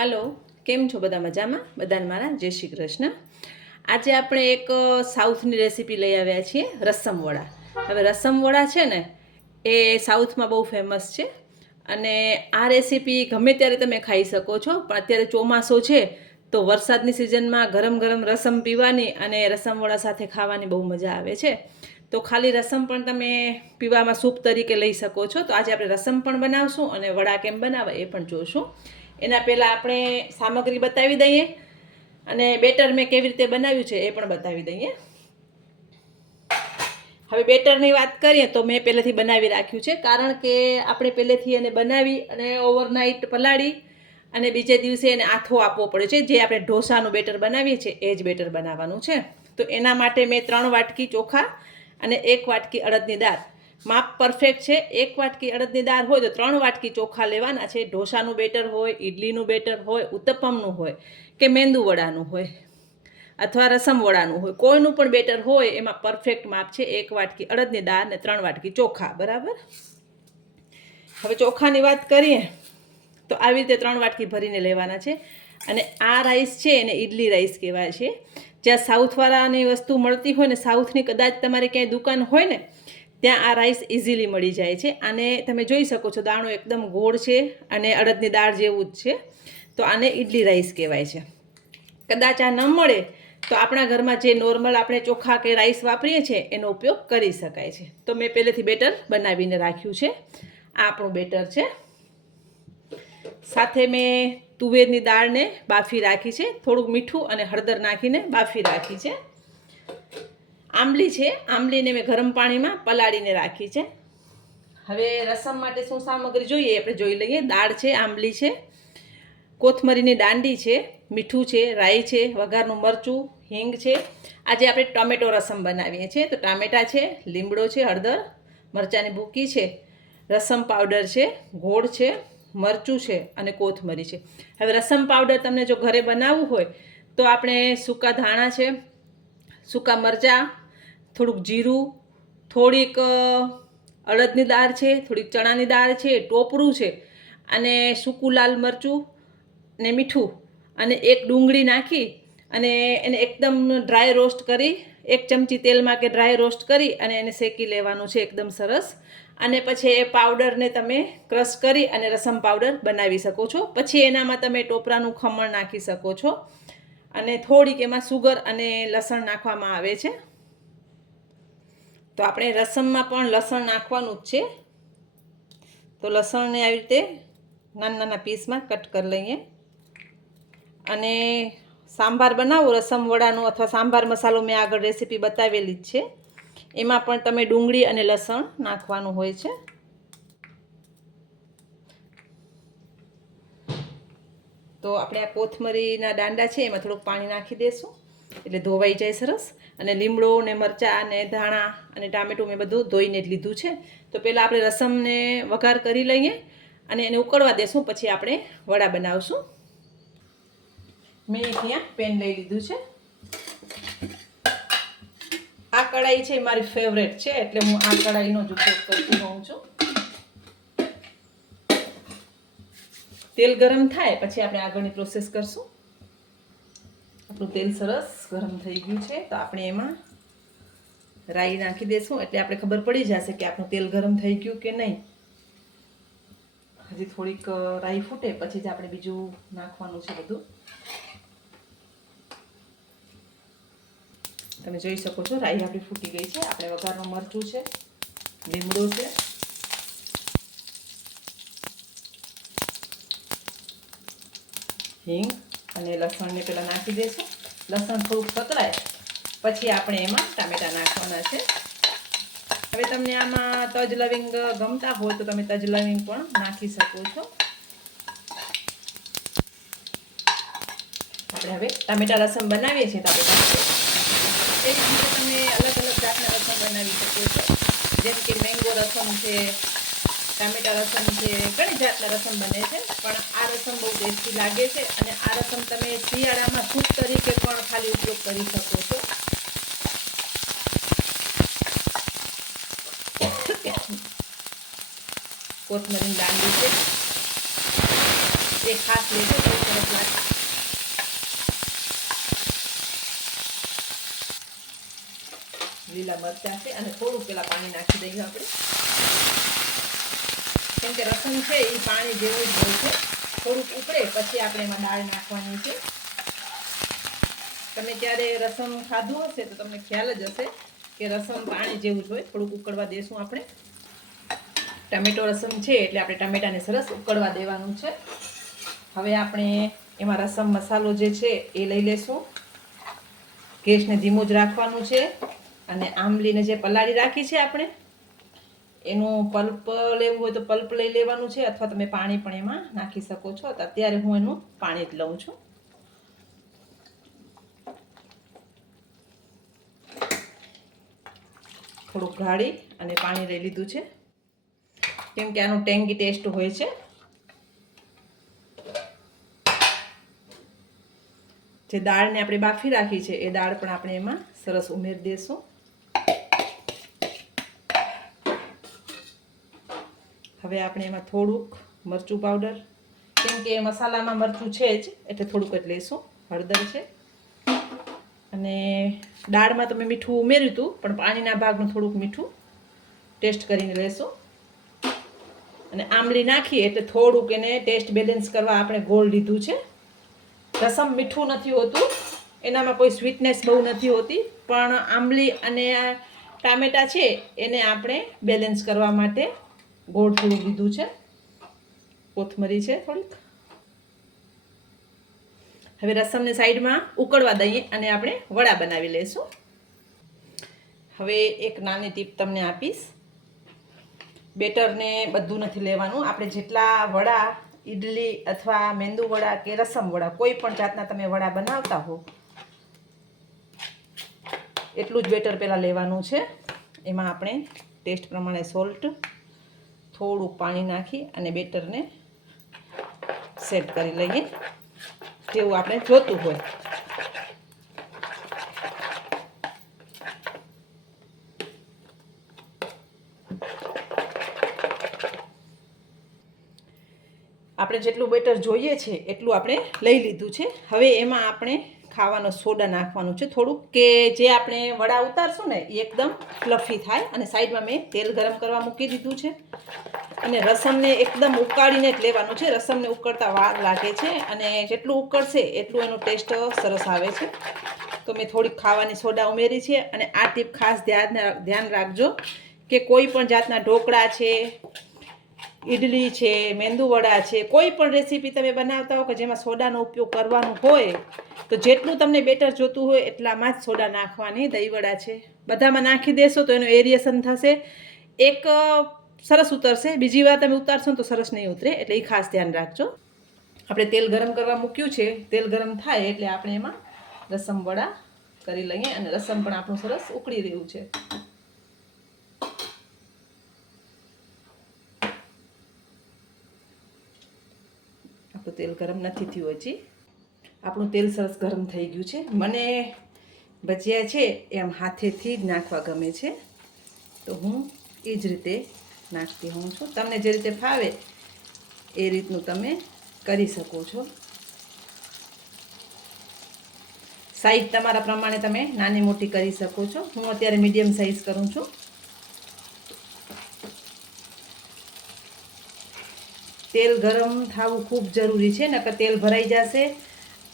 હાલો, કેમ છો? બધા મજામાં? બધાને મારા જય શ્રી કૃષ્ણ. આજે આપણે એક સાઉથની રેસીપી લઈ આવ્યા છીએ, રસમવડા. હવે રસમવડા છે ને એ સાઉથમાં બહુ ફેમસ છે અને આ રેસીપી ગમે ત્યારે તમે ખાઈ શકો છો. પણ અત્યારે ચોમાસું છે તો વરસાદની સિઝનમાં ગરમ ગરમ રસમ પીવાની અને રસમવડા સાથે ખાવાની બહુ મજા આવે છે. તો ખાલી રસમ પણ તમે પીવામાં સૂપ તરીકે લઈ શકો છો. તો આજે આપણે રસમ પણ બનાવશું અને વડા કેમ બનાવવા એ પણ જોઈશું. એના પહેલાં આપણે સામગ્રી બતાવી દઈએ અને બેટર મેં કેવી રીતે બનાવ્યું છે એ પણ બતાવી દઈએ. હવે બેટરની વાત કરીએ તો મેં પહેલેથી બનાવી રાખ્યું છે, કારણ કે આપણે પહેલેથી એને બનાવી અને ઓવરનાઇટ પલાળી અને બીજે દિવસે એને આથો આપવો પડે છે. જે આપણે ઢોસાનું બેટર બનાવીએ છીએ એ જ બેટર બનાવવાનું છે. તો એના માટે મેં 3 વાટકી ચોખા અને 1 વાટકી અડદની દાળ, માપ પરફેક્ટ છે. 1 વાટકી અડદની દાળ હોય તો 3 વાટકી ચોખા લેવાના છે. ઢોસાનું બેટર હોય, ઇડલીનું બેટર હોય, ઉત્તપમનું હોય કે મેંદુ વડાનું હોય અથવા રસમવડાનું હોય, કોઈનું પણ બેટર હોય એમાં પરફેક્ટ માપ છે. 1 વાટકી અડદની દાળ અને 3 વાટકી ચોખા, બરાબર. હવે ચોખાની વાત કરીએ તો આવી રીતે 3 વાટકી ભરીને લેવાના છે. અને આ રાઈસ છે એને ઇડલી રાઈસ કહેવાય છે. જ્યાં સાઉથવાળાની વસ્તુ મળતી હોય ને, સાઉથની કદાચ તમારી ક્યાંય દુકાન હોય ને, ત્યાં આ રાઈસ ઇઝીલી મળી જાય છે. આને તમે જોઈ શકો છો, દાણો એકદમ ગોળ છે અને અડદની દાળ જેવું જ છે. તો આને ઇડલી રાઈસ કહેવાય છે. કદાચ આ ન મળે તો આપણા ઘરમાં જે નોર્મલ આપણે ચોખા કે રાઈસ વાપરીએ છીએ એનો ઉપયોગ કરી શકાય છે. તો મેં પહેલેથી બેટર બનાવીને રાખ્યું છે. આ આપણું બેટર છે. સાથે મેં તુવેરની દાળને બાફી રાખી છે, થોડુંક મીઠું અને હળદર નાખીને બાફી રાખી છે. આંબલી છે, આંબલીને મેં ગરમ પાણીમાં પલાળીને રાખી છે. હવે રસમ માટે શું સામગ્રી જોઈએ આપણે જોઈ લઈએ. દાળ છે, આંબલી છે, કોથમરીની દાંડી છે, મીઠું છે, રાઈ છે, વઘારનું મરચું, હિંગ છે. આજે આપણે ટમેટો રસમ બનાવીએ છીએ તો ટામેટા છે, લીમડો છે, હળદર, મરચાંની ભૂકી છે, રસમ પાવડર છે, ગોળ છે, મરચું છે અને કોથમરી છે. હવે રસમ પાવડર તમને જો ઘરે બનાવવું હોય તો આપણે સૂકા ધાણા છે, સૂકા મરચાં, થોડુંક જીરું, થોડીક અડદની દાળ છે, થોડીક ચણાની દાળ છે, ટોપરું છે અને સૂકું લાલ મરચું ને મીઠું અને 1 ડુંગળી નાખી અને એને એકદમ ડ્રાય રોસ્ટ કરી, 1 ચમચી તેલમાં કે ડ્રાય રોસ્ટ કરી અને એને શેકી લેવાનું છે એકદમ સરસ. અને પછી એ પાવડરને તમે ક્રશ કરી અને રસમ પાવડર બનાવી શકો છો. પછી એનામાં તમે ટોપરાનું ખમણ નાખી શકો છો અને થોડીક એમાં સુગર અને લસણ નાખવામાં આવે છે. તો આપણે રસમમાં પણ લસણ નાખવાનું જ છે. તો લસણને આવી રીતે નાના નાના પીસમાં કટ કરી લઈએ. અને સાંભાર બનાવો રસમવડાનો અથવા સાંભાર મસાલો મેં આગળ રેસીપી બતાવેલી જ છે, એમાં પણ તમે ડુંગળી અને લસણ નાખવાનું હોય છે. તો આપણે આ કોથમરીના દાંડા છે એમાં થોડુંક પાણી નાખી દઈશું એટલે ધોવાઈ જાય સરસ. અને લીમડો ને મરચાં અને ધાણા અને ટામેટું મેં બધું ધોઈને જ લીધું છે. તો પહેલાં આપણે રસમને વઘાર કરી લઈએ અને એને ઉકળવા દેશું, પછી આપણે વડા બનાવશું. મેં અહીંયા પેન લઈ લીધું છે. આ કઢાઈ છે મારી ફેવરેટ છે એટલે હું આ કઢાઈનો જ ઉપયોગ કરતી હોઉં છું. તેલ ગરમ થાય પછી આપણે આગળની પ્રોસેસ કરશું. આપણું તેલ સરસ ગરમ થઈ ગયું છે તો આપણે એમાં રાઈ નાખી દઈશું એટલે આપણે ખબર પડી જશે કે આપણું તેલ ગરમ થઈ ગયું કે નહીં. હજી થોડીક રાઈ ફૂટે પછી જ આપણે બીજું નાખવાનું છે બધું. તમે જોઈ શકો છો રાઈ આપણી ફૂટી ગઈ છે. આપણે વઘારનું મરચું છે, લીમડો છે, હિંગ અને લસણને પહેલાં નાખી દઈશું. લસણ થોડુંક પકડાય પછી આપણે એમાં ટામેટાં નાખવાના છે. હવે તમને આમાં તજ લવિંગ ગમતા હોય તો તમે તજ લવિંગ પણ નાખી શકો છો. આપણે હવે ટામેટા રસમ બનાવીએ છીએ તો આપણે એક રીતે તમે અલગ અલગ જાતના રસમ બનાવી શકો છો. જેમ કે મેંગો રસમ છે, ટામેટા રસમ છે, ઘણી જાતના રસમ બને છે. પણ આ રસમ બહુ ટેસ્ટી લાગે છે અને આ રસમ તમે શિયાળામાં સૂપ તરીકે પણ ખાલી ઉપયોગ કરી શકો છો. કોથમરીની દાંડી છે, બે ખાસ લેજો તો સરસ લાગે. લીલા મરચાં છે અને થોડું પેલા પાણી નાખી દઈએ આપણે, કેમ કે રસમ છે એ પાણી જેવું જ હોય છે. થોડુંક ઉકળે પછી આપણે એમાં દાળ નાખવાની છે. તમે ક્યારે રસમ ખાધું હશે તો તમને ખ્યાલ જ હશે કે રસમ પાણી જેવું જ હોય. થોડુંક ઉકળવા દેશું આપણે. ટમેટો રસમ છે એટલે આપણે ટમેટાને સરસ ઉકળવા દેવાનું છે. હવે આપણે એમાં રસમ મસાલો જે છે એ લઈ લેશું. ગેસને ધીમું જ રાખવાનું છે. અને આંબલીને જે પલાળી રાખી છે આપણે, એનું પલ્પ લેવું હોય તો પલ્પ લઈ લેવાનું છે, અથવા તમે પાણી પણ એમાં નાખી શકો છો. અત્યારે હું એનું પાણી જ લઉં છું. થોડુંક ગાળી અને પાણી લઈ લીધું છે, કેમ કે આનું ટેંગી ટેસ્ટ હોય છે. જે દાળને આપણે બાફી રાખી છે એ દાળ પણ આપણે એમાં સરસ ઉમેરી દઈશું. હવે આપણે એમાં થોડુંક મરચું પાવડર, કેમ કે મસાલામાં મરચું છે જ એટલે થોડુંક જ લઈશું. હળદર છે અને દાળમાં તો મેં મીઠું ઉમેર્યું હતું, પણ પાણીના ભાગનું થોડુંક મીઠું ટેસ્ટ કરીને લેશું. અને આંબલી નાખીએ એટલે થોડુંક એને ટેસ્ટ બેલેન્સ કરવા આપણે ગોળ લીધું છે. રસમ મીઠું નથી હોતું, એનામાં કોઈ સ્વીટનેસ બહુ નથી હોતી, પણ આંબલી અને ટામેટાં છે એને આપણે બેલેન્સ કરવા માટે ગોળ થોડું લીધું છે. કોથમરી છે થોડીક. હવે રસમને સાઈડમાં ઉકળવા દઈએ અને આપણે વડા બનાવી લઈશું. હવે એક નાની ટીપ તમને આપીશ. બેટરને બધું નથી લેવાનું. આપણે જેટલા વડા, ઈડલી અથવા મેંદુ વડા કે રસમ વડા, કોઈ પણ જાતના તમે વડા બનાવતા હો, એટલું જ બેટર પહેલાં લેવાનું છે. એમાં આપણે ટેસ્ટ પ્રમાણે સોલ્ટ, થોડુંક પાણી નાખી અને બેટરને સેટ કરી લઈએ જેવું આપણે જોતું હોય. આપણે જેટલું બેટર જોઈએ છે એટલું આપણે લઈ લીધું છે. હવે એમાં આપણે ખાવાનો સોડા નાખવાનું છે થોડુંક, કે જે આપણે વડા ઉતારશું ને એ એકદમ ફ્લફી થાય. અને સાઈડમાં મેં તેલ ગરમ કરવા મૂકી દીધું છે. અને રસમને એકદમ ઉકાળીને જ લેવાનું છે. રસમને ઉકળતા વાર લાગે છે, અને જેટલું ઉકળશે એટલું એનો ટેસ્ટ સરસ આવે છે. તો મેં થોડીક ખાવાની સોડા ઉમેરી છે. અને આ ટીપ ખાસ ધ્યાન રાખજો કે કોઈ પણ જાતના ઢોકળા છે, ઈડલી છે, મેંદુવડા છે, કોઈ પણ રેસીપી તમે બનાવતા હો કે જેમાં સોડાનો ઉપયોગ કરવાનો હોય, તો જેટલું તમને બેટર જોતું હોય એટલામાં જ સોડા નાખવાની. દહીંવડા છે, બધામાં નાખી દેશો તો એનું એરિએશન થશે, એક સરસ ઉતરશે, બીજી વાર તમે ઉતારશો તો સરસ નહીં ઉતરે. એટલે એ ખાસ ધ્યાન રાખજો. આપણે તેલ ગરમ કરવા મૂક્યું છે. તેલ ગરમ થાય એટલે આપણે એમાં રસમ વડા કરી લઈએ. અને રસમ પણ આપણું સરસ ઉકળી રહ્યું છે. આપણું તેલ ગરમ નથી થયું હજી. આપણું તેલ સરસ ગરમ થઈ ગયું છે. મને ભજીયા છે એમ હાથેથી જ નાખવા ગમે છે, તો હું એ જ રીતે નાખતી હોઉં છું. તમને જે રીતે ફાવે એ રીતનું તમે કરી શકો છો. સાઈઝ તમારા પ્રમાણે તમે નાની મોટી કરી શકો છો. હું અત્યારે મીડિયમ સાઈઝ કરું છું. તેલ ગરમ થવું ખૂબ જરૂરી છે, નકર તેલ ભરાઈ જશે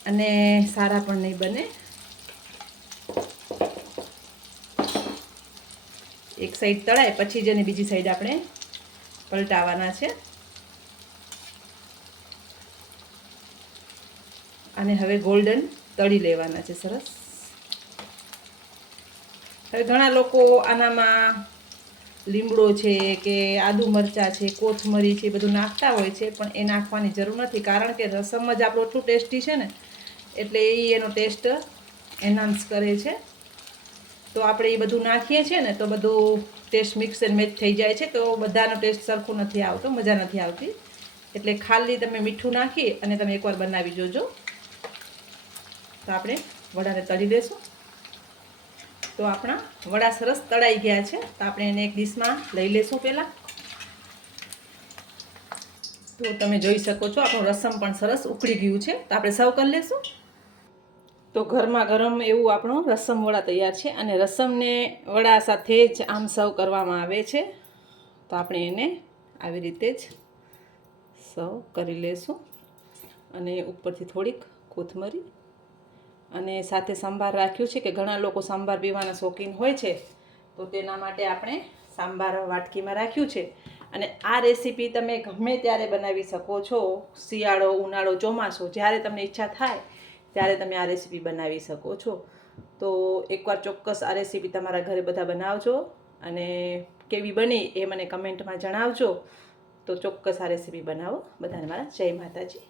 અને સારા પણ નહીં બને. એક સાઈડ તળાય પછી જ એની બીજી સાઈડ આપણે પલટાવવાના છે. અને હવે ગોલ્ડન તળી લેવાના છે સરસ. હવે ઘણા લોકો આનામાં લીમડો છે કે આદુ મરચાં છે, કોથમરી છે, બધું નાખતા હોય છે, પણ એ નાખવાની જરૂર નથી. કારણ કે રસમ જ આપણું એટલું ટેસ્ટી છે ને, એટલે એ એનો ટેસ્ટ એન્હાન્સ કરે છે. તો આપણે એ બધું નાખીએ છીએ ને તો બધું ટેસ્ટ મિક્સ એન્ડ મેચ થઈ જાય છે, તો બધાનો ટેસ્ટ સરખું નથી આવતો, મજા નથી આવતી. એટલે ખાલી તમે મીઠું નાખી અને તમે એકવાર બનાવી જોજો. તો આપણે વડાને તળી દઈશું. તો આપણા વડા સરસ તળાઈ ગયા છે. તો આપણે એને એક ડીશમાં લઈ લઈશું. પહેલાં તો તમે જોઈ શકો છો આપણું રસમ પણ સરસ ઉકળી ગયું છે. તો આપણે સર્વ કરી લેશું. તો ગરમા ગરમ એવું આપણો રસમ વડા તૈયાર છે અને રસમને વડા સાથે જ આમ સર્વ કરવામાં આવે છે. તો આપણે એને આવી રીતે જ સર્વ કરી લેશું અને ઉપરથી થોડીક કોથમરી અને સાથે સંભાર રાખ્યું છે કે ઘણા લોકો સંભાર પીવાના શોખીન હોય છે, તો તેના માટે આપણે સંભાર વાટકીમાં રાખ્યું છે. અને આ રેસીપી તમે ગમે ત્યારે બનાવી શકો છો. શિયાળો, ઉનાળો, ચોમાસું, જ્યારે તમને ઈચ્છા થાય ત્યારે તમે આ રેસીપી બનાવી શકો છો. તો એકવાર ચોક્કસ આ રેસીપી તમારા ઘરે બધા બનાવજો અને કેવી બની એ મને કમેન્ટમાં જણાવજો. તો ચોક્કસ આ રેસીપી બનાવો. બધાને મારા જય માતાજી.